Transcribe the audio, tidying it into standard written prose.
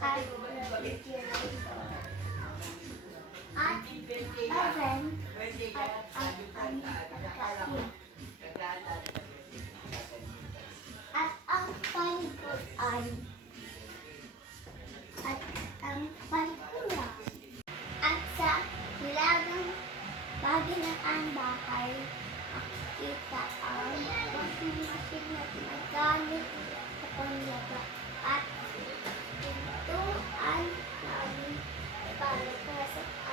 at refrigerator. At oven at ang pagkain. At ang paliguan. At ang palkula. At sa hilagang baginan bahay, makikita ang washing machine na ginagamit sa panlaga at pintuan namin para sa